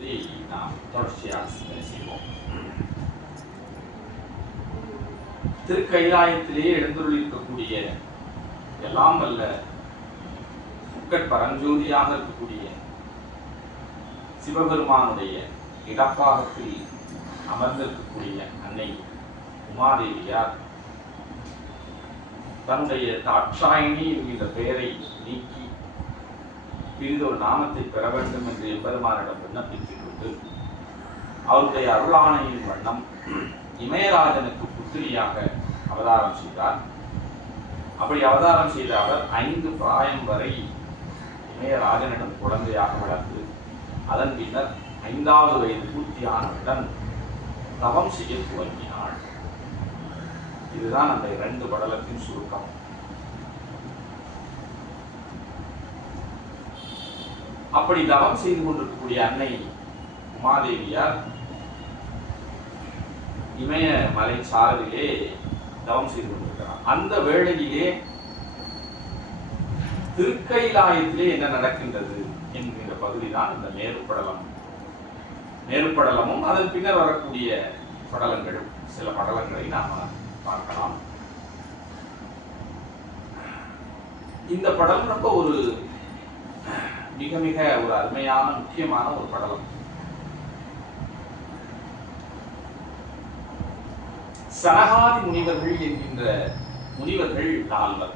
பற்றி நாம் தொடர்ச்சியாக சிந்தனை செய்வோம். திருக்கைலாயத்திலேயே எழுந்துள்ளிருக்கக்கூடிய எல்லாம் வல்ல பரஞ்சோதியாக இருக்கக்கூடிய சிவபெருமானுடைய இடப்பாகத்தில் அமர்ந்திருக்கக்கூடிய அன்னை உமாதேவியார் தன்னுடைய தாட்சாயினி என்கின்ற பெயரை நீக்கி பிரிதொரு நாமத்தை பெற வேண்டும் என்று எம்பெருமானிடம் விண்ணப்பித்துக் கொண்டு அவருடைய அருளாணையின் வண்ணம் இமயராஜனுக்கு புத்திரியாக அவதாரம் செய்தார். அப்படி அவதாரம் செய்த அவர் 5 பிராயம் வரை இமயராஜனிடம் குழந்தையாக வளர்ந்து அதன் பின்னர் 5வது வயது பூர்த்தியானவுடன் தவம் செய்ய துவங்கினாள். இதுதான் அந்த 2 படலத்தின் சுருக்கம். அப்படி தவம் செய்து கொண்டிருக்கக்கூடிய அன்னை உமாதேவியார் இமயமலை சாரலிலே தவம் செய்து கொண்டிருக்கிறார். அந்த வேளையிலே திருக்கைலாயத்திலே என்ன நடக்கின்றது என்கின்ற பகுதிதான் இந்த மேருப்படலமும் அதன் பின்னர் வரக்கூடிய படலங்களும். சில படலங்களை நாம பார்க்கலாம். இந்த படலம் ரொம்ப ஒரு மிக மிக ஒரு அருமையான முக்கியமான ஒரு படலம். சனகாதி முனிவர்கள் என்கின்ற முனிவர்கள் 4.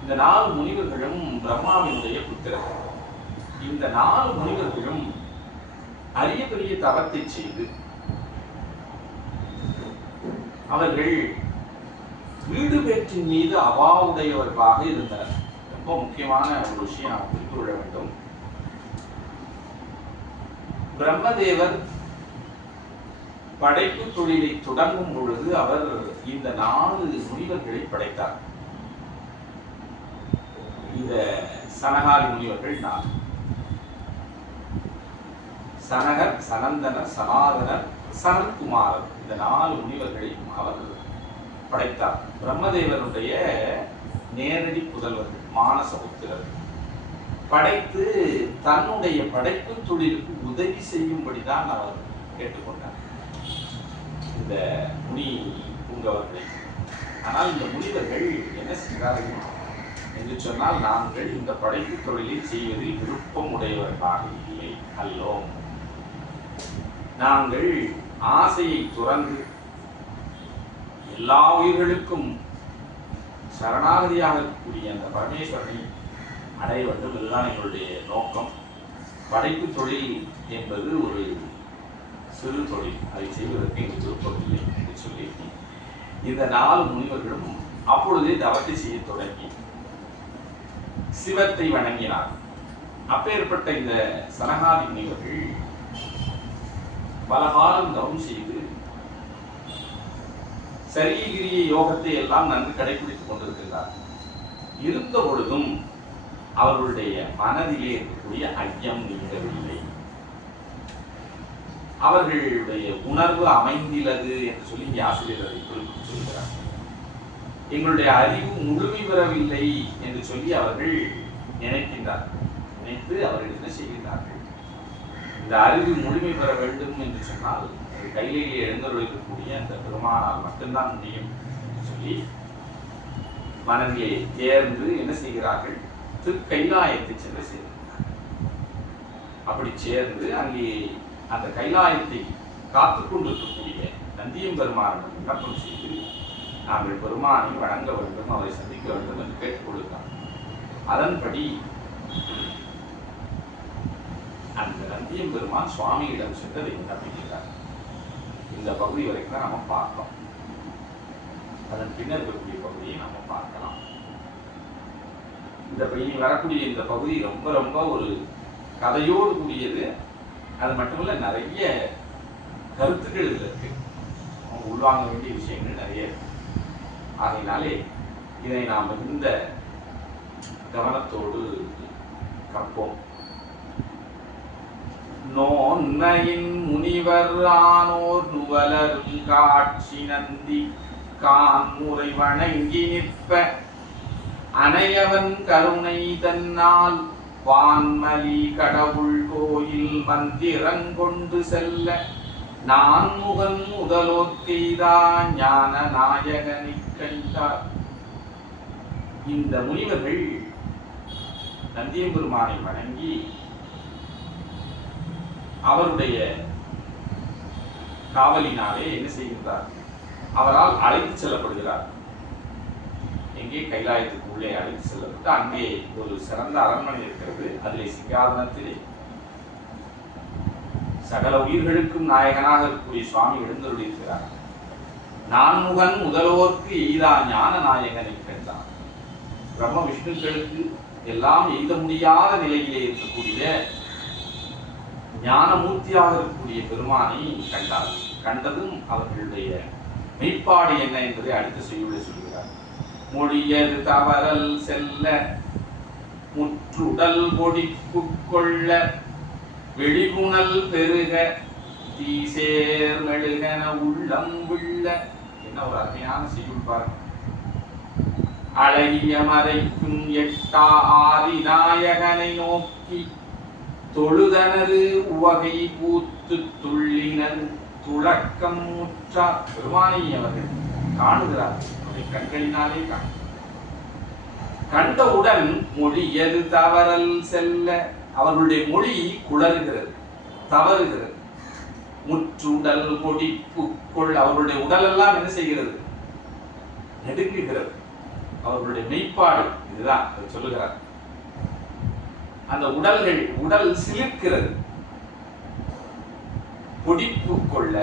இந்த 4 முனிவர்களும் பிரம்மாவினுடைய புத்திரர்கள். இந்த 4 முனிவர்களும் அரிய பெரிய தவத்தை செய்து அவர்கள் வீடு பேற்றின் மீது அவாவுடையவர்களாக இருந்தனர். ரொம்ப முக்கியமான ஒரு விஷயம் நாம் புரிந்து கொள்ள வேண்டும். பிரம்மதேவர் படைப்பு தொழிலை தொடங்கும் பொழுது அவர் இந்த 4 முனிவர்களை படைத்தார். இந்த சனகாதி முனிவர்கள் 4: சனகர், சனந்தனர், சனாதனர், சனத்குமாரர். இந்த 4 முனிவர்களையும் அவர் படைத்தார். பிரம்மதேவனுடைய நேரடி புதல்வர்கள், மானசபுத்திரர்கள். படைத்து தன்னுடைய படைப்பு தொழிலுக்கு உதவி செய்யும்படிதான் அவர் கேட்டுக்கொண்டார் இந்த முனி புங்கவர்களை. ஆனால் இந்த முனிவர்கள் என்ன செய்கிறார்கள் என்று சொன்னால், நாங்கள் இந்த படைப்பு தொழிலை செய்வதில் விருப்பம் உடையவர்களாக இல்லை அல்லோம். நாங்கள் ஆசையை துறந்து எல்லா உயிர்களுக்கும் சரணாகதியாக இருக்கக்கூடிய அந்த பரமேஸ்வரனை அடைய வேண்டும். இதுதான் எங்களுடைய நோக்கம். படைப்பு தொழில் என்பது ஒரு சிறு தொழில், அதை செய்வதற்கு எங்களுக்கு விருப்பமில்லை என்று சொல்லி இந்த 4 முனிவர்களும் அப்பொழுதே தவத்தை செய்ய தொடங்கி சிவத்தை வணங்கினார். அப்பேற்பட்ட இந்த சனகாதி முனிவர்கள் பலகாலம் தவம் செய்து சரீகிரிய யோகத்தை எல்லாம் நன்கு கடைபிடித்துக் கொண்டிருக்கிறார். இருந்த பொழுதும் அவர்களுடைய மனதிலே இருக்கக்கூடிய ஐயம் நீங்கவில்லை. அவர்களுடைய உணர்வு அமைந்திலது என்று சொல்லி இங்கே ஆசிரியர் அதை குறிப்பிட்டு சொல்கிறார். எங்களுடைய அறிவு முழுமை பெறவில்லை என்று சொல்லி அவர்கள் நினைக்கின்றார்கள். நினைத்து அவர்கள் என்ன செய்கின்றார்கள், இந்த அறிவு முழுமை பெற வேண்டும் என்று சொன்னால் கையிலேயே எழுந்தருளிக்கக்கூடிய அந்த பெருமானால் மட்டும்தான் முடியும் என்று சொல்லி மனதிலே தேர்ந்து என்ன செய்கிறார்கள், திருக்கைலாயத்தை சென்று சேர்ந்தார்கள். அப்படி சேர்ந்து அங்கே அந்த கைலாயத்தை காத்து கொண்டிருக்கக்கூடிய நந்தியம் பெருமானிடம் விண்ணப்பம் செய்து நாங்கள் பெருமானை வணங்க வேண்டும், அவரை சந்திக்க வேண்டும் என்று கேட்டுக் கொடுத்தார். அதன்படி அந்த நந்தியம் பெருமான் சுவாமியிடம் சென்று அதை விண்ணப்பிக்கிறார். இந்த பகுதி வரைக்கும் தான் நம்ம பார்த்தோம். அதன் பின்னர் இருக்கக்கூடிய பகுதியை நம்ம பார்க்கலாம். இந்த பகுதி வரக்கூடிய இந்த பகுதி ரொம்ப ரொம்ப ஒரு கதையோடு கூடியது. அது மட்டுமல்ல, நிறைய கருத்துக்கள் இதில் இருக்கு. உள்வாங்க வேண்டிய விஷயங்கள் நிறைய இருக்கு. ஆகையினாலே இதை நாம் மிகுந்த கவனத்தோடு கற்போம். நோன்னையின் முனிவர் ஆனோர் நுவலரும் காட்சி நந்தி கான்முறை வணங்கி நிற்ப அனையவன் கருணை தன்னால் வான்மலி கடவுள் கோயில் மந்திரங்கொண்டு செல்ல நான்முகன் முதலோர்க்கெய்தான் ஞான நாயகனை கண்டார். இந்த முனிவர்கள் நந்தியம்பெருமானை வணங்கி அவருடைய காவலினாலே என்ன செய்கின்றார்? அவரால் அழைத்து செல்லப்படுகிறார். எங்கே? கைலாயத்துக்கு உள்ளே அழைத்து செல்லப்பட்டு அங்கே ஒரு சிறந்த அரண்மனை இருக்கிறது. அதிலே சிங்காதனத்திலே சகல உயிர்களுக்கும் நாயகனாக இருக்கக்கூடிய சுவாமி எழுந்தருளியிருக்கிறார். நான்முகன் முதல்வோர்க்கு எய்தா ஞான நாயகனை கண்டார். பிரம்ம விஷ்ணுக்களுக்கு எல்லாம் எய்த முடியாத நிலையிலே இருக்கக்கூடிய ஞானமூர்த்தியாக இருக்கக்கூடிய பெருமானை கண்டார். கண்டதும் அவர்களுடைய மெய்ப்பாடு என்ன என்பதை அடுத்த செய்யுளை சொல்கிறார். மொழியது தவறல் செல்ல முற்றுடல் பொடிப்புக்கொள்ள வெளிகுணல் பெருக தீசேர் மெழுகன உள்ளம் விள்ள. என்ன ஒரு அருமையான செய்யுள் பாருங்க. அழகிய மறைக்கும் எட்டா ஆதி நாயகனை நோக்கி தொழுதனது உவகை பூத்து துள்ளினர் துளக்கம் முற்றார். பெருமானை அவர்கள் காணுகிறார். கண்களினாலே கண்டவுடன் மொழியது தவறல் செல்ல. அவர்களுடைய மொழி குளறுகிறது, தவறுகிறது. முற்றுடல் பொடிப்புக்குள் அவர்களுடைய உடல் எல்லாம் என்ன செய்கிறது? நடுங்குகிறது. அவர்களுடைய மெய்ப்பாடு இதுதான் சொல்லுகிறார். அந்த உடல் சிலிர்க்கிறது. பொடிப்பு கொள்ள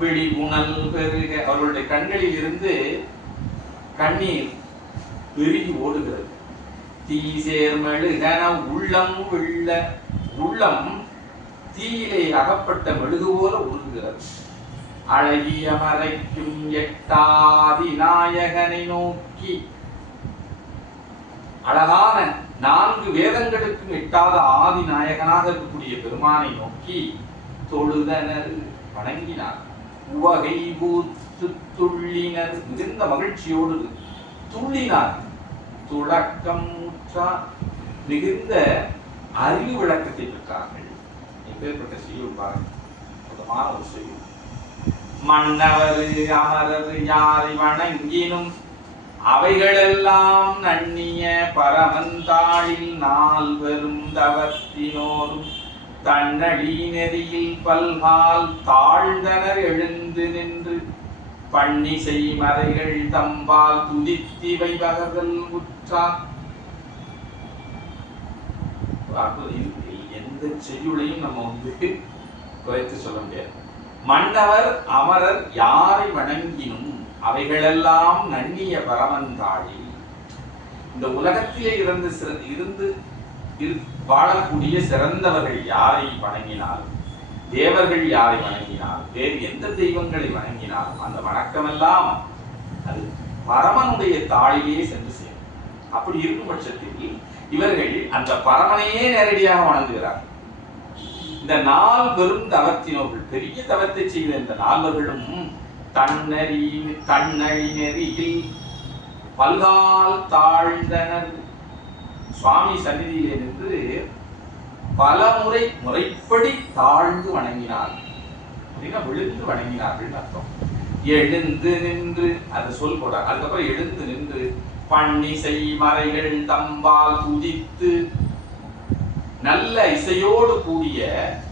வெளிகுணல் பெருக. அவர்களுடைய கண்களில் இருந்து கண்ணீர் பெருகி ஓடுகிறது. தீசேர்மெழுகன உள்ளம் விள்ள. உள்ளம் தீயிலே அகப்பட்ட மெழுகு போல உருகுகிறது. அழகிய மறைக்கும் எட்டாதி நாயகனை நோக்கி. அழகான 4 வேதங்களுக்கும் எட்டாத ஆதி நாயகனாக இருக்கக்கூடிய பெருமானை நோக்கி தொழுதனர், வணங்கினார். உவகை பூத்து துள்ளினர், மிகுந்த மகிழ்ச்சியோடு துள்ளினார். துளக்கம் முற்றார், மிகுந்த அறிவு விளக்கத்தை பெற்றார்கள். எப்பேற்பட்ட செய்யுள் பாருங்கள், அற்புதமான ஒரு செய்யுள். மன்னவர் அமரர் யாரை வணங்கினும் அவைகளெல்லாம் நன்னிய பரமந்தாளில் 4 பெரும் தவத்தினோரும் தன்னடி நெறியில் பல்கால் தாழ்ந்தனர் எழுந்து நின்று பன்னிசை மறைகள் தம்பால் துதித்திவை பகதல் உற்றார். எந்த செய்யுளையும் நம்ம குறைத்து சொல்ல முடியாது. மன்னவர் அமரர் யாரை வணங்கினும் அவைகளெல்லாம் நன்னிய பரமந்தாளி. இந்த உலகத்திலே இருந்து வாழக்கூடிய சிறந்தவர்கள் யாரை வணங்கினால், தேவர்கள் யாரை வணங்கினால், வேறு எந்த தெய்வங்களை வணங்கினாலும் அந்த வணக்கமெல்லாம் அது பரமனுடைய தாளிலே சென்று சேரும். அப்படி இருக்கும் பட்சத்தில் இவர்கள் அந்த பரமனையே நேரடியாக வணங்குகிறார்கள். இந்த 4 பெரும் தவத்தினோர்கள், பெரிய தவத்தை செய்த இந்த 4வர்களும் தன்னழி நெறியில் பல்கால் தாழ்ந்தனர். சுவாமி சந்நிதியிலே நின்று பல முறைப்படி தாழ்ந்து வணங்கினார். அப்படின்னா விழுந்து வணங்கினார்கள் அர்த்தம். எழுந்து நின்று அந்த சொல் போடுறார். அதுக்கப்புறம் எழுந்து நின்று பன்னிசை மறைகள் தம்பால் துதித்து, நல்ல இசையோடு கூடிய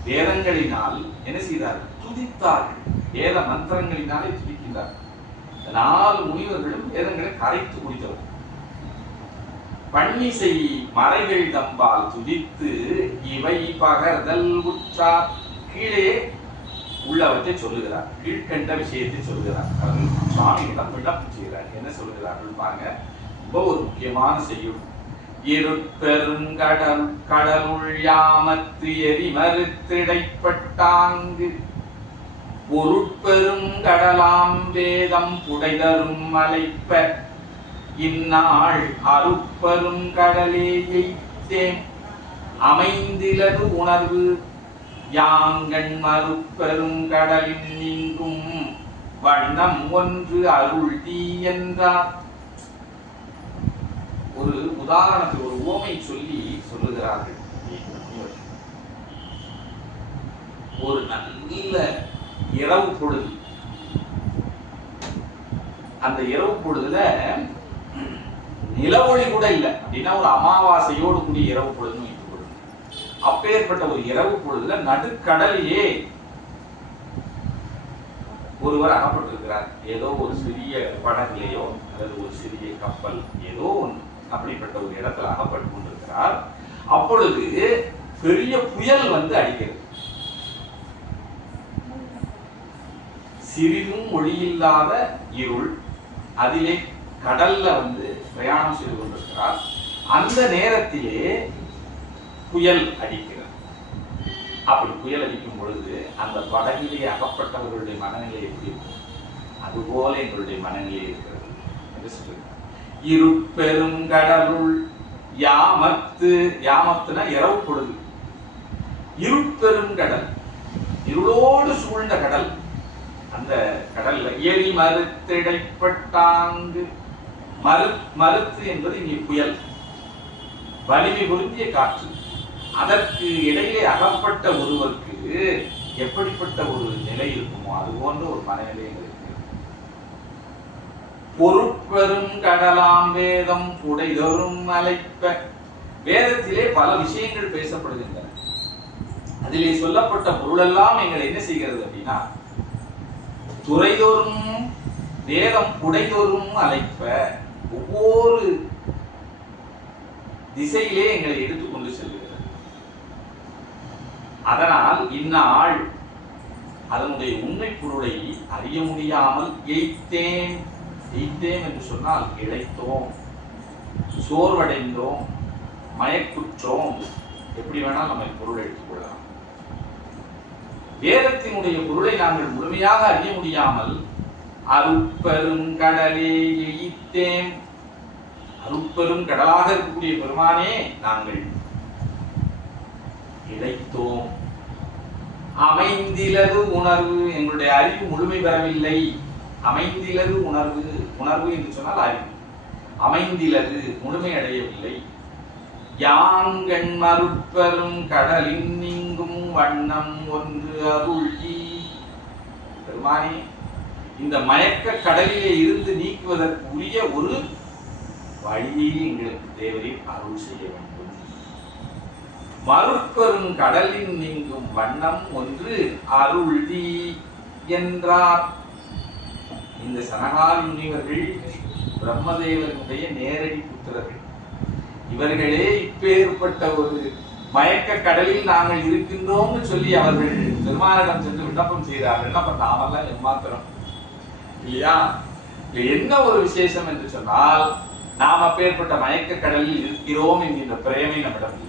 வேதங்களினால் என்ன செய்தார்கள்? துதித்தார்கள். வேத மந்திரங்களினாலே துதிக்கின்றார்கள். 4 முனிவர்களும் வேதங்களை கரைத்து குடித்தவர்கள். பன்னிசை மறைகள் தம்பால் துதித்து இவை பகர்தல் உற்றார். கீழே உள்ளவற்றை சொல்லுகிறார், கீழ்கண்ட விஷயத்தை சொல்லுகிறார். சுவாமிகளிடம் விண்ணப்பம் செய்கிறார். என்ன சொல்லுகிறார்கள் பாருங்க. ரொம்ப ஒரு முக்கியமான செய்யுள். இருட்பெருங்கடல் கடலுள் யாமத்து எரி மறுத்திடைப்பட்டாங்கு பொருட்பெரும் கடலாம் வேதம் புடைதரும் மலைப்ப இந்நாள் அருட்பெரும் கடலே எய்த்தேன் அமைந்திலது உணர்வு யாங்கண் மறுப்பெரும் கடலின் நீங்கும் வண்ணம் ஒன்று அருள் தீ என்றார். ஒரு உதாரணத்தை, ஒரு உவமை சொல்லி சொல்லுகிறார்கள். ஒரு நல்ல இரவு பொழுது. அந்த இரவு பொழுதுல நிலவொளி கூட இல்லை அப்படின்னா ஒரு அமாவாசையோடு கூடிய இரவு பொழுதுன்னு வைத்துக் கொள்ளுங்க. அப்பேற்பட்ட ஒரு இரவு பொழுதுல நடுக்கடலிலே ஒருவர் அகப்பட்டிருக்கிறார். ஏதோ ஒரு சிறிய படகுலையோ அல்லது ஒரு சிறிய கப்பல் ஏதோ ஒன்று அப்படிப்பட்ட ஒரு இடத்துல அகப்பட்டு கொண்டிருக்கிறார். அப்பொழுது பெரிய புயல் வந்து அடிக்கிறது. சிறிதும் ஒளியில்லாத இருள், அதிலே கடல்ல வந்து பிரயாணம் செய்து கொண்டிருக்கிறார். அந்த நேரத்திலே புயல் அடிக்கிறது. அப்படி புயல் அடிக்கும் பொழுது அந்த படகிலே அகப்பட்டவர்களுடைய மனநிலை எப்படி இருக்கும்? அதுபோல எங்களுடைய மனநிலை இருக்கிறது என்று சொல்லுகிறார். இருப்பெரும் கடலுள் யாமத்து, யாமத்துனா இரவு பொழுது, இருப்பெரும் கடல், இருளோடு சூழ்ந்த கடல். அந்த கடல்ல எரி மறுத்திடைப்பட்டாங்கு, மறுத்து என்பது இங்கே புயல், வலிமை பொருந்திய காற்று. அதற்கு இடையிலே அகப்பட்ட ஒருவருக்கு எப்படிப்பட்ட ஒரு நிலை இருக்குமோ அது போன்ற ஒரு மனநிலை இருக்கு. பொருட்பெரும் கடலாம் வேதம் புடைதொரும் அழைப்ப. வேதத்திலே பல விஷயங்கள் பேசப்படுகின்றன. அதிலே சொல்லப்பட்ட பொருளெல்லாம் எங்களை என்ன செய்கிறது அப்படின்னா, துறைதோறும் வேதம் புடைதொரும் அழைப்ப, ஒவ்வொரு திசையிலே எங்களை எடுத்துக்கொண்டு செல்கிறது. அதனால் இந்நாள் அதனுடைய உண்மை பொருளை அறிய முடியாமல் எய்த்தேன். எய்த்தேன் என்று சொன்னால் இழைத்தோம், சோர்வடைந்தோம், மயக்குற்றோம், எப்படி வேணால் நம்ம பொருள் எடுத்துக்கொள்ளலாம். வேதத்தினுடைய பொருளை நாங்கள் முழுமையாக அறிய முடியாமல் அருட்பெரும் கடலே எய்த்தேன். அருட்பெரும் கடலாக இருக்கக்கூடிய பெருமானே நாங்கள் இழைத்தோம். அமைந்திலது உணர்வு, எங்களுடைய அறிவு முழுமை பெறவில்லை. அமைந்திலது உணர்வு, உணர்வு என்று சொன்னால் அறிவு. அமைந்திலது முழுமை அடையவில்லை. யாங்கண் மறுப்பெரும் கடலின் நீங்கும் வண்ணம் ஒன்று அருள்கி. பெருமானே, இந்த மயக்க கடலிலே இருந்து நீக்குவதற்கு உரிய ஒரு வழியை எங்களுக்கு தேவரீர் அருள் செய்ய வேண்டும். மறுப்பெரும் கடலின் நீங்கும் வண்ணம் ஒன்று அருள்தி என்றார். இந்த சனகாதி முனிவர்கள் பிரம்மதேவனுடைய நேரடி புத்திரர்கள். இவர்களே இப்பேற்பட்ட ஒரு மயக்க கடலில் நாங்கள் இருக்கின்றோம்னு சொல்லி அவர்கள் பெருமானிடம் சென்று விண்ணப்பம் செய்தார்கள். என்ன நாமெல்லாம் எம்மாத்திரம் இல்லையா? என்ன ஒரு விசேஷம் என்று சொன்னால், நாம் அப்பேற்பட்ட மயக்க கடலில் இருக்கிறோம் என்கின்ற பிரேமை நம்மிடம் இல்லை.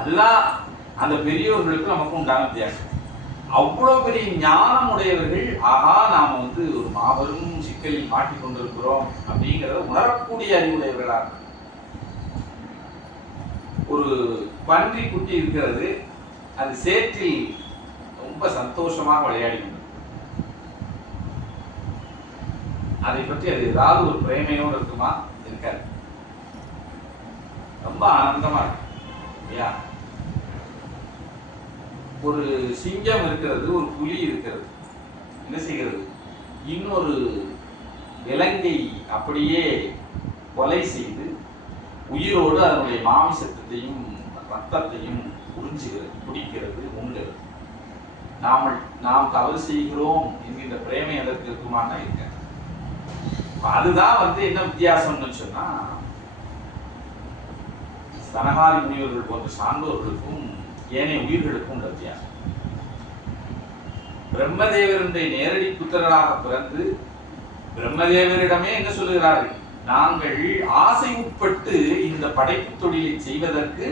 அதுதான் அந்த பெரியவர்களுக்கு நமக்கு உண்டான வித்தியாசம். அவ்வளவு பெரிய ஞானம் உடையவர்கள், ஆகா நாம வந்து ஒரு மாபெரும் சிக்கலில் மாட்டிக்கொண்டிருக்கிறோம் அப்படிங்கிறத உணரக்கூடிய அறிவுடையவர்களா. ஒரு பன்றி குட்டி இருக்கிறது, அது சேற்றில் ரொம்ப சந்தோஷமாக விளையாடி கொண்டு, அதை பற்றி அது ஏதாவது ஒரு பிரேமையோடு இருக்குமா? இருக்காது. ரொம்ப ஆனந்தமா இருக்கு இல்லையா? ஒரு சிங்கம் இருக்கிறது, ஒரு புலி இருக்கிறது. என்ன செய்கிறது? இன்னொரு விலங்கை அப்படியே கொலை செய்து உயிரோடு அதனுடைய மாமிசத்தையும் ரத்தத்தையும் உறிஞ்சுகிறது, குடிக்கிறது, உண்கிறது. நாம் தவறு செய்கிறோம் என்கின்ற பிரேமை அதற்கு இருக்குமானா இருக்க. அதுதான் வந்து என்ன வித்தியாசம்னு சொன்னா, சனகாதி முனிவர்கள் போன்ற சான்றோர்களுக்கும் ஏனைய உயிர்களுக்கும் உள்ள வித்தியாசம். பிரம்மதேவருடைய நேரடி புத்திரராக பிறந்து பிரம்மதேவரிடமே என்ன சொல்லுகிறார்கள்? நாங்கள் ஆசை உட்பட்டு இந்த படைப்பு தொழிலை செய்வதற்கு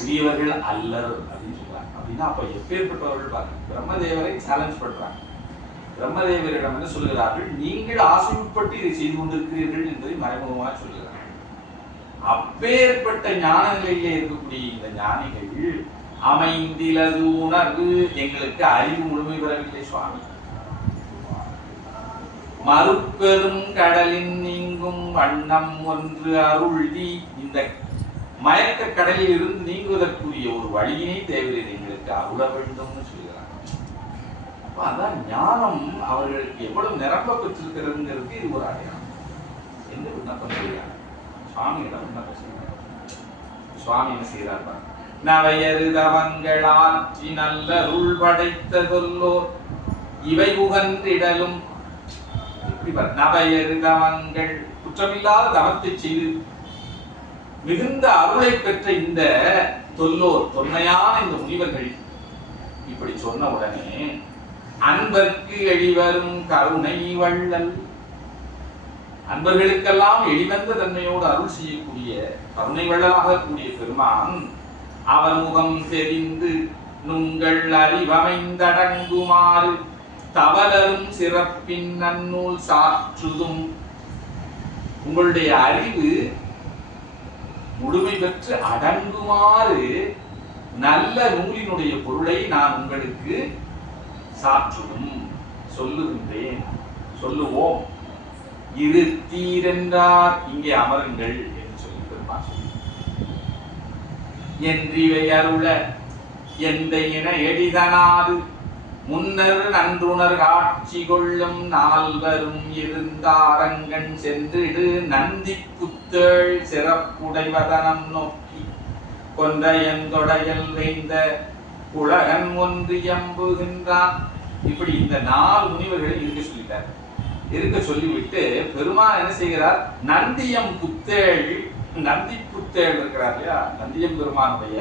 உரியவர்கள் அல்லர் அப்படின்னு சொல்றாங்க. அப்படின்னா அப்ப எப்பேற்பட்டவர்கள் பாருங்க, பிரம்மதேவரை சேலஞ்ச் பண்றாங்க. பிரம்மதேவரிடம் என்ன சொல்லுகிறார்கள்? நீங்கள் ஆசை உட்பட்டு இதை செய்து கொண்டிருக்கிறீர்கள் என்பதை மறைமுகமாக சொல்லுகிறார்கள். அப்பேற்பட்ட ஞான நிலையிலே இருக்கக்கூடிய இந்த ஞானிகள் அமைந்திலது உணர்வு, எங்களுக்கு அறிவு முழுமை பெறவில்லை சுவாமி. மறுப்பெரும் கடலின் நீங்கும் வண்ணம் ஒன்று அருள்தி. இந்த மயக்க கடலில் இருந்து நீங்குவதற்குரிய ஒரு வழியினை தேவையில் எங்களுக்கு அருள வேண்டும்னு சொல்கிறாங்க. அதான் ஞானம் அவர்களுக்கு எவ்வளவு நிரம்ப பெற்றிருக்கிறதுங்கிறதுக்கு இது ஒரு அடையாளம். எந்த விண்ணப்பம் செய்யறாங்க சுவாமியிடம் விண்ணப்பம் செய்யறாங்க. சுவாமி என்ன செய்யறார்? நவையருதவங்களாற்றி நல்லருள் படைத்த சொல்லோர் இவை உகன்றிடலும். நவையருதவங்கள் குற்றமில்லாத தவத்தை செய்து மிகுந்த அருளை பெற்ற இந்த தொல்லோர் தொன்மையான இந்த முனிவர்கள் இப்படி சொன்ன உடனே அன்பர்க்கு எளிவரும் கருணை வள்ளல், அன்பர்களுக்கெல்லாம் எளிவந்த தன்மையோடு அருள் செய்யக்கூடிய கருணை வள்ளலாக கூடிய பெருமான் அவர் முகம் தெரிந்து நுங்கள் அறிவமைந்தடங்குமாறு தவலரும் சிறப்பின் நன்னூல் சாற்றுதும். உங்களுடைய அறிவு முழுமை பெற்று அடங்குமாறு நல்ல நூலினுடைய பொருளை நான் உங்களுக்கு சாற்றுதும் சொல்லுகின்றேன், சொல்லுவோம். இருத்தீரென்றார், இங்கே அமருங்கள் என்று சொல்லி பெருமான் என்றிவை அருள எந்த இன எளிதனாது முன்னர் நன்றுணர் காட்சி கொள்ளும் நால்வரும் இருந்தாரங்கன் சென்றிடு நந்தி புத்தேள் சிறப்புடைவதனம் நோக்கி கொன்றையந்தொடையல் வைந்த குழகன் ஒன்று எம்புகின்றான். இப்படி இந்த 4 முனிவர்களை இருக்க சொல்லிட்டார். இருக்க சொல்லிவிட்டு பெருமான் என்ன செய்கிறார்? நந்தியம் புத்தேள், நந்தி புத்தேள் இருக்கிறார் இல்லையா, நந்தியம் பெருமானுடைய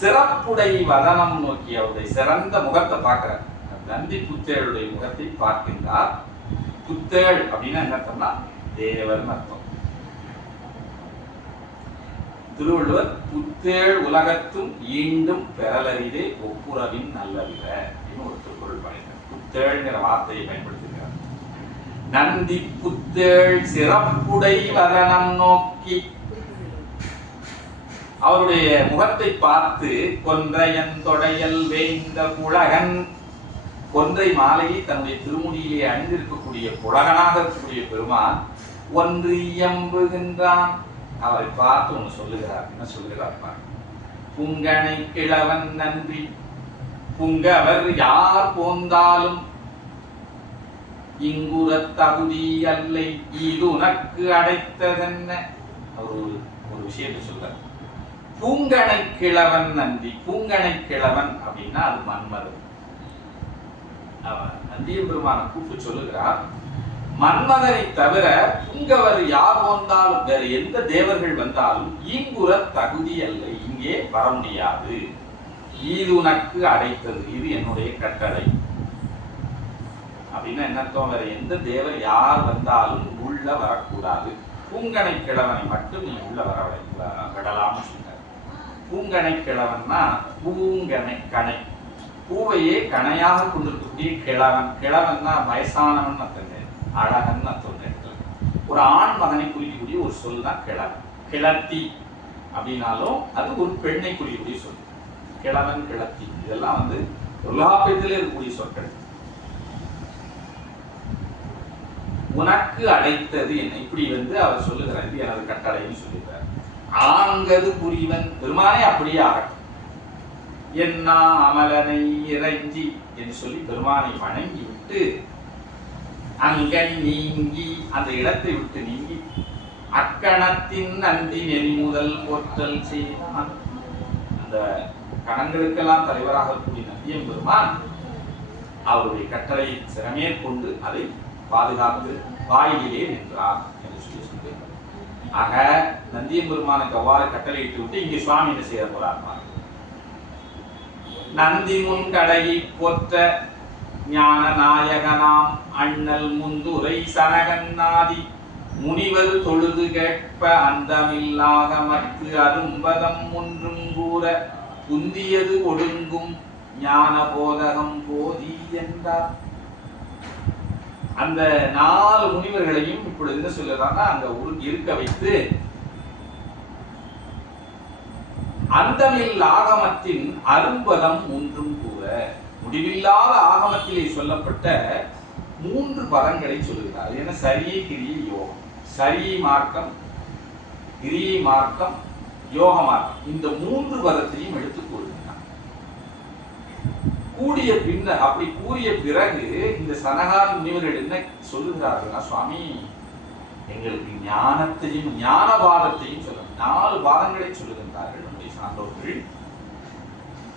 சிறப்புடை வதனம் நோக்கி அவருடைய சிறந்த முகத்தை பார்க்கிறார். நந்தி புத்தேளுடைய முகத்தை பார்க்கின்றார். புத்தேள் அப்படின்னா என்ன அர்த்தம்னா தேவர்னு அர்த்தம். திருவள்ளுவர் புத்தேள் உலகத்தும் ஈண்டும் பெறலறிதே ஒப்புரவின் நல்லறிவ அப்படின்னு ஒரு திருக்குறள் பாடினார். புத்தேள்ங்கிற வார்த்தையை பயன்படுத்துகிறார். நந்தி புத்தேள் சிறப்புடை வதனம் நோக்கி அவருடைய முகத்தை பார்த்து கொன்றையன் தொடையல் வேந்த புலகன், கொன்றை மாலையை தன்னுடைய திருமுடியிலே அணிந்திருக்கக்கூடிய புலகனாக இருக்கக்கூடிய பெருமான் ஒன்று இயம்புகின்றான். அவரை பார்த்து ஒன்று சொல்லுகிறார். என்ன சொல்லுகிறார்? புங்கனை கிழவன் நன்றி புங்கவர் யார் போந்தாலும் இங்குற தகுதி அல்லை இது உனக்கு அடைத்ததென்ன. அவர் ஒரு விஷயத்தை சொல்றார். பூங்கனை கிழவன் நந்தி, பூங்கனை கிழவன் அப்படின்னா அது மன்மதன். நந்திய பெருமான கூப்பிட்டு சொல்லுகிறார், மன்மதனை தவிர புங்கவர் யார் வந்தாலும் வேற எந்த தேவர்கள் வந்தாலும் ஈங்குற தகுதி அல்ல, இங்கே வர முடியாது. இது உனக்கு அடைத்தது, இது என்னுடைய கட்டளை அப்படின்னா என்ன அர்த்தம்? வேற எந்த தேவர் யார் வந்தாலும் உள்ள வரக்கூடாது. பூங்கனை கிழவனை மட்டும் நீ உள்ள வர விடலாம்னு சொல்றார். பூங்கனை கிழவன்னா பூங்கனை கனை, பூவையே கனையாக கொண்டிருக்கக்கூடிய கிழவன். கிழவன்னா வயசானவன் அர்த்தம், அழகன் அர்த்தம். ஒரு ஆண் மகனை குறிக்கக்கூடிய ஒரு சொல் தான் கிழவன். கிளத்தி அப்படின்னாலும் அது ஒரு பெண்ணை குறிக்கக்கூடிய சொல். கிழவன், கிளத்தி இதெல்லாம் வந்து தொல்காப்பியத்திலே இருக்கக்கூடிய சொற்கள். உனக்கு அடைத்தது என்ன, இப்படி வந்து அவர் சொல்லுகிறார். இது எனது கட்டளைன்னு சொல்லுகிறார். ஆங்கது புரிவன், பெருமானே அப்படியே ஆகட்டும். என்ன அமலனை இறைஞ்சி என்று சொல்லி பெருமானை வணங்கி விட்டு அங்கன் நீங்கி, அந்த இடத்தை விட்டு நீங்கி அக்கணத்தின் நந்தி நெறி முதல் போற்றல் செய்தான். அந்த கணங்களுக்கெல்லாம் தலைவராக இருக்கக்கூடிய நந்தியம் பெருமான் அவருடைய கட்டளை சிறமேற்கொண்டு அதை பாதுகாத்து வாயிலே நின்றார் என்று சொல்லி சொல்கிறார். ஆக நந்தியம் பெருமானுக்கு அவ்வாறு கட்டளையிட்டு விட்டு இங்கே சுவாமி என்ன செய்ய போறார்? நந்தி முன் கடையை போற்ற ஞான நாயகனாம் அண்ணல் முந்துரை சனகன்னாதி முனிவர் தொழுது கேட்ப அந்தமில்லாக மற்ற அரும்பதம் ஒன்றும் கூற புந்தியது ஒடுங்கும் ஞான போதகம் போதி என்றார். அந்த 4 முனிவர்களையும் இப்பொழுது என்ன சொல்லுறாங்க? அங்க இருக்க வைத்து அந்தமில் ஆகமத்தின் அரும்பதம் ஒன்றும் கூற, முடிவில்லாத ஆகமத்திலே சொல்லப்பட்ட 3 பதங்களை சொல்லுகிறார். என்ன? சரியை, கிரியை, யோகம். சரியை மார்க்கம், கிரியை மார்க்கம், யோக மார்க்கம், இந்த 3 பதத்தையும் எடுத்து கூறுகிறார். கூடிய பின்னர் அப்படி கூறிய பிறகு இந்த சனகாதி முனிவர்கள் என்ன சொல்லுகிறார்கள்னா, சுவாமி எங்களுக்கு ஞானத்தையும் ஞானவாதத்தையும் சொல்ல 4 பாதங்களை சொல்லுகின்றார்கள் நம்முடைய சான்றோர்கள்.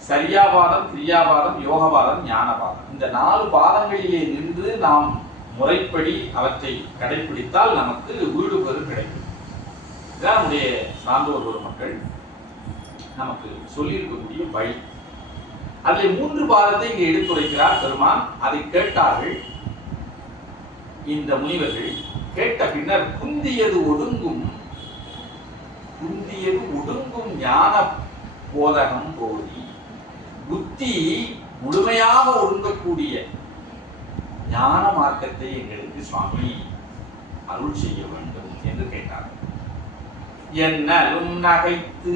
சரியாவாதம், கிரியாவாதம், யோகவாதம், ஞானவாதம். இந்த 4 பாதங்களிலே நின்று நாம் முறைப்படி அவற்றை கடைபிடித்தால் நமக்கு வீடு பெறு கிடைக்கும். இதுதான் நம்முடைய சான்றோர் பெருமக்கள் நமக்கு சொல்லியிருக்கக்கூடிய வழி. அதில் 3 பாதத்தை இங்கே எடுத்துரைக்கிறார் பெருமான். அதை கேட்டார்கள் இந்த முனிவர்கள். கேட்ட பின்னர் குந்தியது ஒடுங்கும் ஞான போதகம் போதி, புத்தி முழுமையாக ஒடுங்கக்கூடிய ஞான மார்க்கத்தை எங்களுக்கு சுவாமி அருள் செய்ய வேண்டும் என்று கேட்டார்கள். என்னலும் நகைத்து,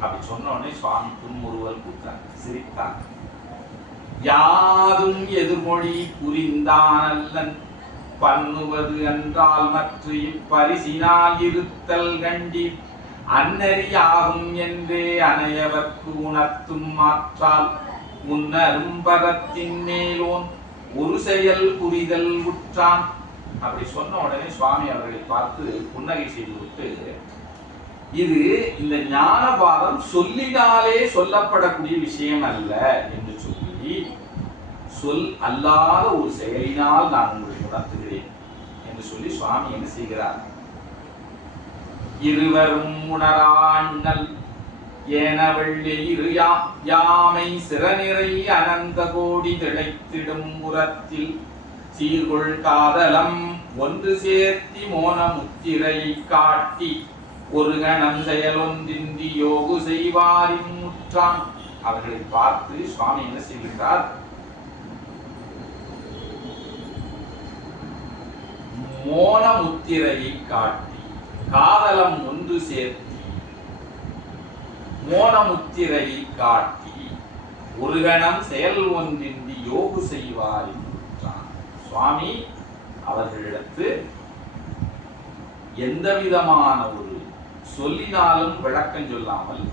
அப்படி சொன்ன உடனே சுவாமி புன்முறுவல் கொடுத்தார், சிரித்தார். யாதும் எதிர்மொழி புரிந்தானல்லன் பண்ணுவது என்றால் மற்ற இப்பரிசினால் இருத்தல் கண்டீர், அன்னறியாகும் என்றே அனையவர்க்கு உணர்த்தும் மாற்றால் முன்னரும் பதத்தின் மேலோன் ஒரு செயல் புரிதல் உற்றான். அப்படி சொன்ன உடனே சுவாமி அவர்களை பார்த்து புன்னகை செய்து விட்டு, இது இந்த ஞானபாதம் சொல்லினாலே சொல்லப்படக்கூடிய விஷயம் அல்ல என்று சொல்லி, சொல் அல்லாத ஒரு செயலினால் நான் உங்களை உணர்த்துகிறேன் என்று சொல்லி சுவாமி என்ன செய்கிறார்? இருவரும் உணராண்ணல் ஏனவெள்ளி யாமை சிறநிறை அனந்த கோடி திளைத்திடும் புறத்தில் சீர்கொள் காதலம் ஒன்று சேர்த்தி மோன முத்திரை காட்டி ஒரு கணம் செயலொன்றின்றி யோகு செய்வாரின் முற்றான். அவர்களை பார்த்து சுவாமி என்ன செய்கிறார்? மோன முத்திரையை காட்டி, காதலம் ஒன்று சேர்த்தி மோன முத்திரையை காட்டி ஒரு கணம் செயல் ஒன்றின்றி யோகு செய்வாரின் முற்றான். சுவாமி அவர்களிடத்து எந்த விதமான ஒரு சொல்லினாலும் விளக்கம் சொல்லாமல்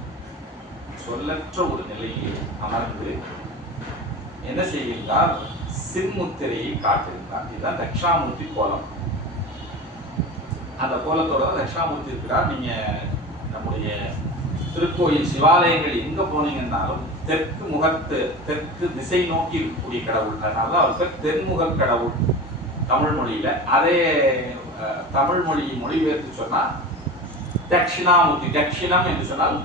சொல்லற்ற ஒரு நிலையில் அமர்ந்து என்ன செய்கின்றார்? சின்முத்திரையை காட்டுகின்றார். இதுதான் தட்சிணாமூர்த்தி கோலம். அந்த கோலத்தோட தட்சிணாமூர்த்தி இருக்கிறார். நீங்க நம்முடைய திருக்கோயில் சிவாலயங்கள் எங்க போனீங்கன்னாலும் தெற்கு திசை நோக்கி இருக்கக்கூடிய கடவுள். அதனால அவருக்கு தென்முக கடவுள் தமிழ் மொழியில. அதே தமிழ் மொழி மொழிபெயர்த்து சொன்னா தட்சிணாமூர்த்தி. தட்சிணம் என்று சொன்னால்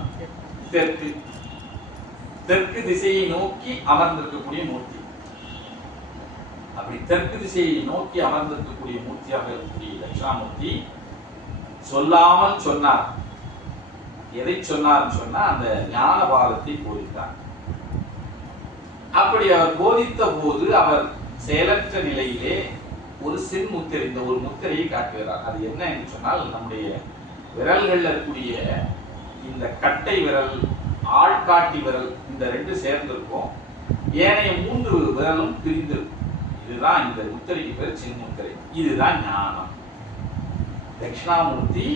தெற்கு திசையை நோக்கி அமர்ந்திருக்கக்கூடிய மூர்த்தி. அப்படி தெற்கு திசையை நோக்கி அமர்ந்திருக்கக்கூடிய மூர்த்தியாக இருக்கக்கூடிய தட்சிணாமூர்த்தி சொல்லாமல் சொன்னார். எதை சொன்னார் சொன்னா அந்த ஞான பாதத்தை போதித்தார். அப்படி அவர் போதித்த போது அவர் செயலற்ற நிலையிலே ஒரு சின்முத்திரை, இந்த ஒரு முத்திரையை காட்டுகிறார். அது என்ன என்று சொன்னால், நம்முடைய விரல்கள் இருக்கக்கூடிய இந்த கட்டை விரல், ஆள்காட்டி விரல், இந்த 2 சேர்ந்திருக்கும். ஏனைய 3 விரலும் பிரிந்திருக்கும். இதுதான் இந்த முத்திரைக்கு பேர் சின்முத்திரை. இதுதான் ஞானம். தட்சிணாமூர்த்தி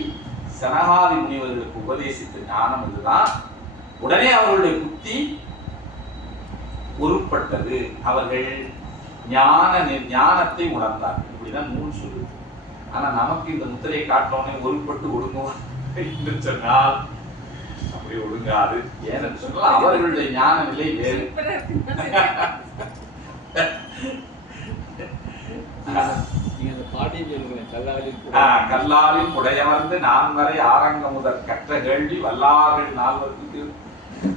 சனகாதி முனிவர்களுக்கு உபதேசித்த ஞானம் இதுதான். உடனே அவர்களுடைய புத்தி உருப்பட்டது. அவர்கள் ஞானத்தை உணர்ந்தார். இப்படிதான் நூல் சொல்லுது. ஆனா நமக்கு இந்த முத்திரையை காட்டோன்னே ஒருபட்டு ஒடுங்குவார் என்று சொன்னால் அப்படி ஒடுங்காது. ஏன்னு சொன்னால் அவர்களுடைய ஞான நிலை வேறு. கல்லாலில் உடையமர்ந்து நான் வரை ஆரங்க முதல் கற்ற கேள்வி வல்லார்கள் 4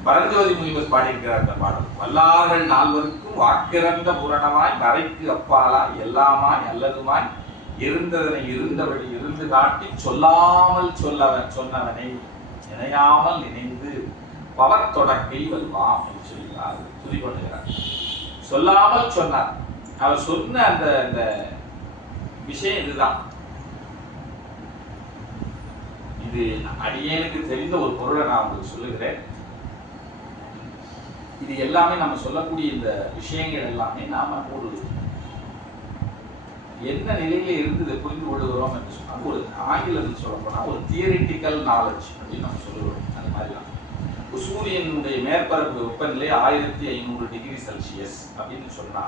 பரஞ்சோதி முனிவர் பாடியிருக்கிறார் அந்த பாடல். வல்லார்கள் 4 வாக்கிறந்த பூரணமாய் வரைக்கு அப்பாலாய் எல்லாமாய் அல்லதுமாய் இருந்ததனை இருந்தபடி இருந்து காட்டி சொல்லாமல் சொன்னவனை நினையாமல் நினைந்து பவர் தொடக்கை வல்வாம் என்று சொல்கிறார், துதி பண்ணுகிறார். சொல்லாமல் சொன்னார். அவர் சொன்ன அந்த விஷயம் இதுதான். இது அடியேனுக்கு தெரிந்த ஒரு பொருளை நான் உங்களுக்கு சொல்லுகிறேன். இது எல்லாமே நம்ம சொல்லக்கூடிய இந்த விஷயங்கள் எல்லாமே நாம ஒரு என்ன நிலையில இருந்து இதை புரிந்து கொள்ளுகிறோம் என்று சொன்னால், ஒரு ஆங்கிலத்தில் சொல்ல போனா ஒரு தியரிட்டிக்கல் நாலேஜ் அப்படின்னு நம்ம சொல்லுகிறோம். அந்த மாதிரி தான் சூரியனுடைய மேற்பரப்பு வெப்பநிலை 1500 டிகிரி செல்சியஸ் அப்படின்னு சொன்னா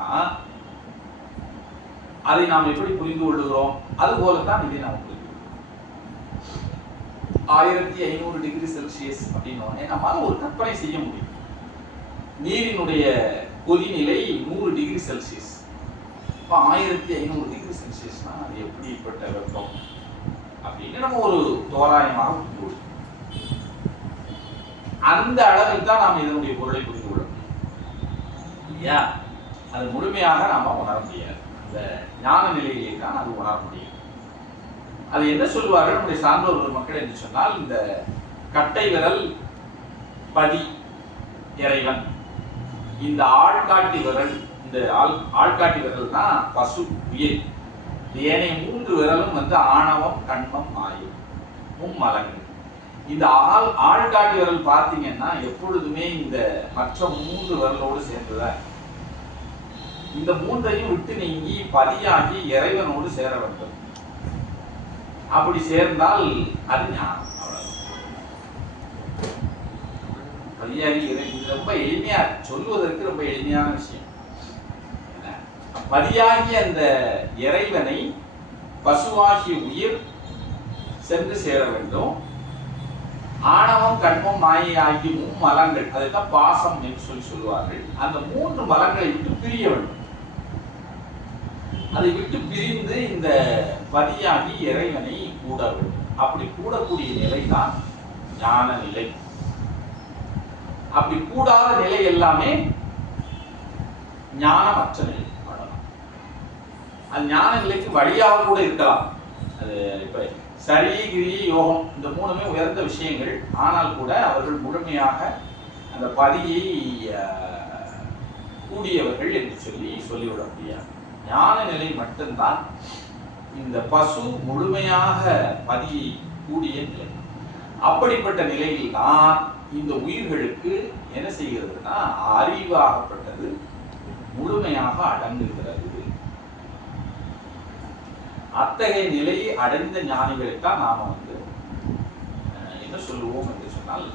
அதை நாம் எப்படி புரிந்து கொள்ளுகிறோம்? அது போலத்தான் இதை நாம் புரிந்து கொள்கிறோம். 1500 டிகிரி செல்சியஸ் அப்படின்னு நம்மால ஒரு கற்பனை செய்ய முடியும். நீரினுடைய கொதிநிலை 100 டிகிரி செல்சியஸ். 1500 டிகிரி செல்சியஸ்னா அது எப்படிப்பட்ட வெப்பம் அப்படின்னு நம்ம ஒரு தோராயமாக புரிந்து கொள்கிறோம். அந்த அளவில் தான் நாம் இதனுடைய பொருளை புரிந்து கொள்ள முடியும் இல்லையா? அது முழுமையாக நாம உணர முடியாது. அந்த ஞான நிலையிலே தான் அது உணர முடியும். அது என்ன சொல்லுவார்கள் நம்முடைய சான்றோர்கள் மக்கள் என்று சொன்னால், இந்த கட்டை விரல் பதி இறைவன், இந்த ஆள்காட்டி விரல், இந்த ஆள்காட்டி விரல் தான் பசு உயிர், ஏனைய 3 விரலும் வந்து ஆணவம் கண்மம் மாயும் மலங்கள். இந்த ஆள்காட்டி விரல் பார்த்தீங்கன்னா எப்பொழுதுமே இந்த மற்ற 3 விரலோடு சேர்ந்துதான். இந்த 3ஐயும் விட்டு நீங்கி பதியாகி இறைவனோடு சேர வேண்டும். அப்படி சேர்ந்தால் அது ஞானம். பதியாகி இது ரொம்ப எளிமையா சொல்லுவதற்கு ரொம்ப எளிமையான விஷயம். பதியாகி அந்த இறைவனை பசுவாகிய உயிர் சென்று சேர வேண்டும். ஆணவம் கண்மம் மாயை ஆகிய 3 மலங்கள், அதைத்தான் பாசம் என்று சொல்லுவார்கள். அந்த 3 மலங்களை விட்டு பிரிய வேண்டும். அதை விட்டு பிரிந்து இந்த பதியாகி இறைவனை கூட வேண்டும். அப்படி கூடக்கூடிய நிலைதான் ஞான நிலை. அப்படி கூடாத நிலை எல்லாமே ஞானமற்ற நிலை. அது ஞான நிலைக்கு வழியாக கூட இருக்கலாம். அது இப்ப சரி கிரி யோகம் இந்த 3மே உயர்ந்த விஷயங்கள். ஆனால் கூட அவர்கள் முழுமையாக அந்த பதியை கூடியவர்கள் என்று சொல்லிவிட முடியாது. ஞான நிலை மட்டும்தான் இந்த பசு முழுமையாக பதியை கூடிய நிலை. அப்படிப்பட்ட நிலையில் தான் இந்த உயிர்களுக்கு என்ன செய்கிறதுனா அறிவாகப்பட்டது முழுமையாக அடங்குகிறது. அத்தகைய நிலையை அடைந்த ஞானிகளைத்தான் நாம வந்து என்ன சொல்லுவோம் என்று சொன்னால்,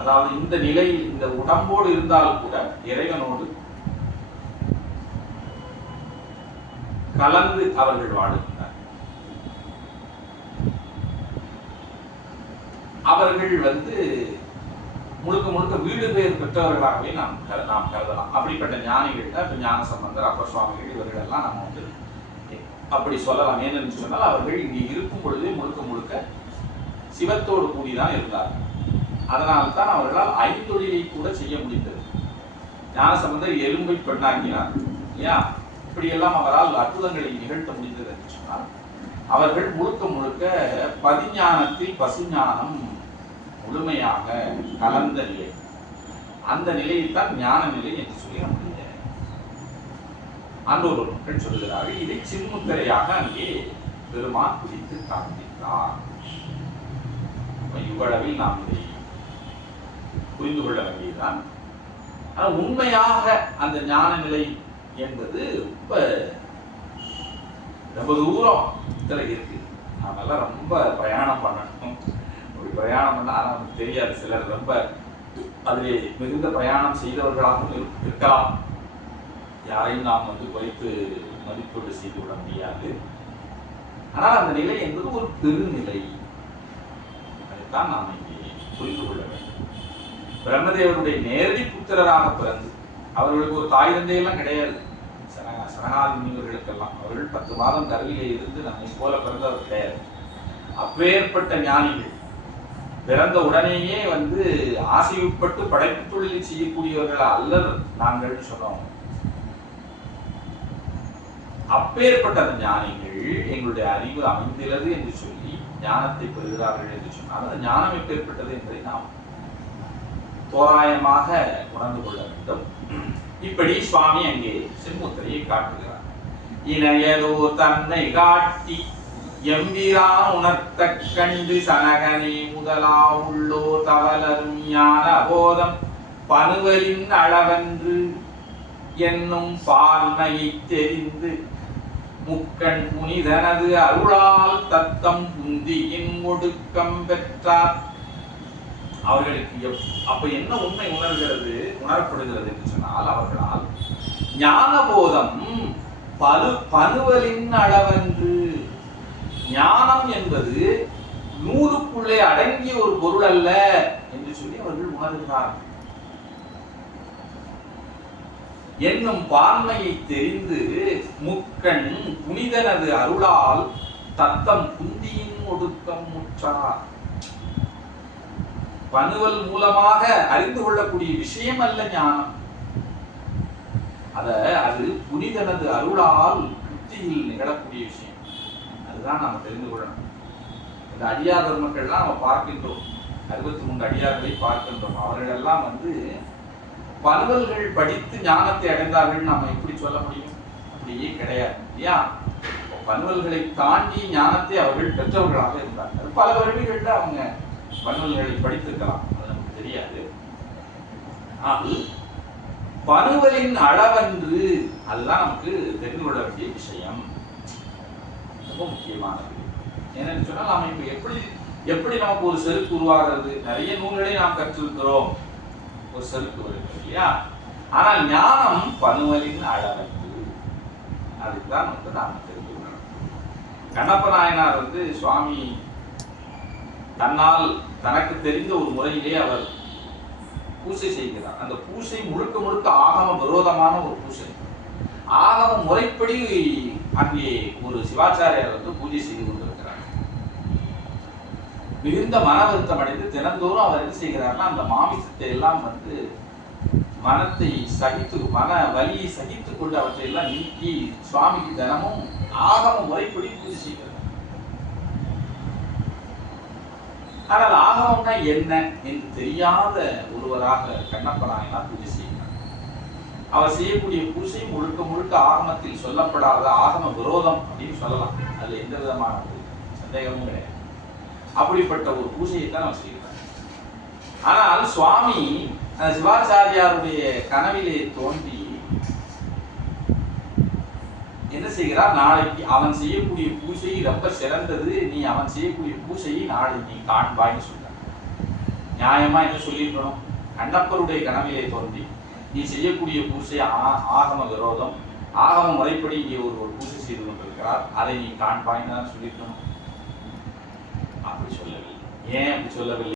அதாவது இந்த நிலையில் இந்த உடம்போடு இருந்தால் கூட இறைவனோடு கலந்து அவர்கள் வாழுகின்றனர். அவர்கள் வந்து முழுக்க முழுக்க வீடு பேர் பெற்றவர்களாகவே நாம் கருதலாம். அப்படிப்பட்ட ஞானிகள் தான் ஞான சம்பந்தர், அப்பர் சுவாமிகள், இவர்கள் எல்லாம் நம்ம வந்து அப்படி சொல்லலாம். ஏனென்று சொன்னால் அவர்கள் இங்கே இருக்கும் பொழுதே முழுக்க முழுக்க சிவத்தோடு கூடிதான் இருந்தார்கள். அதனால்தான் அவர்களால் ஐந்தொழிலை கூட செய்ய முடிந்தது. ஞான சம்பந்தர் எலும்பை பெண்ணாக்கினார் இல்லையா? இப்படியெல்லாம் அவரால் அற்புதங்களை நிகழ்த்த முடிந்தது என்று சொன்னால், அவர்கள் முழுக்க முழுக்க பதிஞானத்தில் பசுஞானம் முழுமையாக கலந்த நிலை. அந்த நிலையைத்தான் ஞான நிலை என்று சொல்லி நம்முடைய அன்றோர் மக்கள் சொல்லுகிறார்கள். இதை சின்முத்திரையாக அங்கே பெருமான் குறித்து காண்பித்தார். இவ்வளவில் நாம் இதை புரிந்து கொள்ள வேண்டியதுதான். ஆனால் உண்மையாக அந்த ஞான நிலை என்பது ரொம்ப தூரம் இருக்கு. நாமெல்லாம் ரொம்ப பிரயாணம் பண்ணணும். அப்படி பிரயாணம் பண்ணா நமக்கு தெரியாது. சிலர் ரொம்ப அதிலே மிகுந்த பிரயாணம் செய்தவர்களாகவும் இருக்கலாம். யாரையும் நாம் வந்து குறைத்து மதிப்பீடு செய்து விட முடியாது. ஆனால் அந்த நிலை என்பது ஒரு பெருநிலை. அதைத்தான் நாம் இங்கே புரிந்து கொள்ள வேண்டும். பிரம்மதேவருடைய நேரடி புத்திரராக பிறந்து, அவர்களுக்கு ஒரு தாய் தந்தையெல்லாம் கிடையாது. சனகாதி முனிவர்களுக்கெல்லாம் அவர்கள் 10 மாதம் கருவிலே இருந்து நம்மை போல பிறந்தவர் கிடையாது. அப்பேற்பட்ட ஞானிகள் பிறந்த உடனேயே வந்து ஆசையுட்பட்டு படைப்பு தொழிலை செய்யக்கூடியவர்கள் அல்லர் நாங்கள் சொன்னோம். அப்பேற்பட்ட அந்த ஞானிகள் எங்களுடைய அறிவு அமைந்துள்ளது என்று சொல்லி ஞானத்தை பெறுகிறார்கள் என்று சொன்னால், அந்த ஞானம் எப்பேற்பட்டது என்பதை நாம் தோராயமாக உணர்ந்து கொள்ள வேண்டும். இப்படி சுவாமி அங்கே சின்முத்திரையை காட்டுகிறார். இணையதோ தன்னை காட்டி எம்பிரான் உணர்த்த கண்டு சனகனே முதலா உள்ளோ தவலரும் ஞான போதம் பனுவலின் அளவன்று என்னும் பான்மையை தெரிந்து முக்கண் புனிதனது அருளால் தத்தம் புந்தியின் ஒடுக்கம் பெற்றார். அவர்களுக்கு அப்ப என்ன உண்மை உணரப்படுகிறது என்று சொன்னால், அவர்களால் ஞானபோதம் பனுவலின் அளவன்று. ஞானம் என்பது நூலுக்குள்ளே அடங்கிய ஒரு பொருள் அல்ல என்று சொல்லி அவர்கள் உணர்கிறார்கள். என்னும் பான்மையை தெரிந்து முக்கண் புனிதனது அருளால் தத்தம் புந்தியின் ஒடுக்கம் முற்றார். பனுவல் மூலமாக அறிந்து கொள்ளக்கூடிய விஷயம் அல்ல ஞானம். அது புனிதனது அருளால் புத்தியில் நிகழக்கூடிய விஷயம். அதுதான் நாம தெரிந்து கொள்ளணும். இந்த அடியார் பெருமக்கள்லாம் நம்ம பார்க்கின்றோம், 63 அடியார்களை பார்க்கின்றோம். அவர்கள் எல்லாம் பனுவல்கள் படித்து ஞானத்தை அடைந்தார்கள் நாம எப்படி சொல்ல முடியும்? அப்படியே கிடையாது இல்லையா? பனுவல்களை தாண்டி ஞானத்தை அவர்கள் பெற்றவர்களாக இருந்தார்கள். பல வழிகளில் அவங்க பனுவல்களை படித்திருக்கலாம், அது நமக்கு தெரியாது. ஆனால் பனுவலின் அளவன்று, அதுதான் நமக்கு தெரிந்து கொள்ள வேண்டிய விஷயம், ரொம்ப முக்கியமானது. என்னன்னு சொன்னால், நாம இப்ப எப்படி நமக்கு ஒரு செருக்கு உருவாகிறது? நிறைய நூல்களை நாம் கற்றிருக்கிறோம், ஒரு செருக்கு வருகிறது இல்லையா? ஆனால் ஞானம் பனுவலின் அளவன்று, அதுதான் நாம் தெரிந்து கொள்ளணும். கண்ணப்ப நாயனார் சுவாமி தன்னால் தனக்கு தெரிந்த ஒரு முறையிலே அவர் பூசை செய்கிறார். அந்த பூசை முழுக்க முழுக்க ஆகம விரோதமான ஒரு பூசை. ஆகம முறைப்படி அங்கே ஒரு சிவாச்சாரியார் பூஜை செய்து கொண்டிருக்கிறார். மிகுந்த மன வருத்தம் அடைந்து தினந்தோறும் அவர் என்ன செய்கிறார்னா, அந்த மாமிசத்தை எல்லாம் மனத்தை மன வலியை சகித்துக் கொண்டு அவற்றை எல்லாம் நீக்கி சுவாமிக்கு தினமும் ஆகம முறைப்படி பூஜை செய்கிறார். ஆனால் ஆகமம்னா என்ன என்று தெரியாத ஒருவராக கண்ணப்ப நாயனார் பூஜை செய்கிறார். அவர் செய்யக்கூடிய பூஜை முழுக்க முழுக்க ஆகமத்தில் சொல்லப்படாத ஆகம விரோதம் அப்படின்னு சொல்லலாம். அதுல எந்த விதமான சந்தேகமும் கிடையாது. அப்படிப்பட்ட ஒரு பூஜையை தான் அவர் செய்கிறார். ஆனால் சுவாமி அந்த சிவாச்சாரியாருடைய கனவிலே தோன்றி என்ன செய்கிறார்? நாளைக்கு அவன் செய்யக்கூடிய பூஜை ரொம்ப சிறந்தது, நீ அவன் செய்யக்கூடிய பூஜையை நாளை நீ காண்பாய்ன்னு சொல்றார். நியாயமா என்ன சொல்லியிருக்கணும்? கண்ணப்பருடைய கனவிலே தோன்றி நீ செய்யக்கூடிய பூஜை ஆகம விரோதம், ஆகம முறைப்படி இங்கே ஒரு பூஜை செய்து கொண்டிருக்கிறார், அதை நீ காண்பாய்ன்னு தான் சொல்லியிருக்கணும். அப்படி சொல்லவில்லை. ஏன் அப்படி சொல்லவில்லை?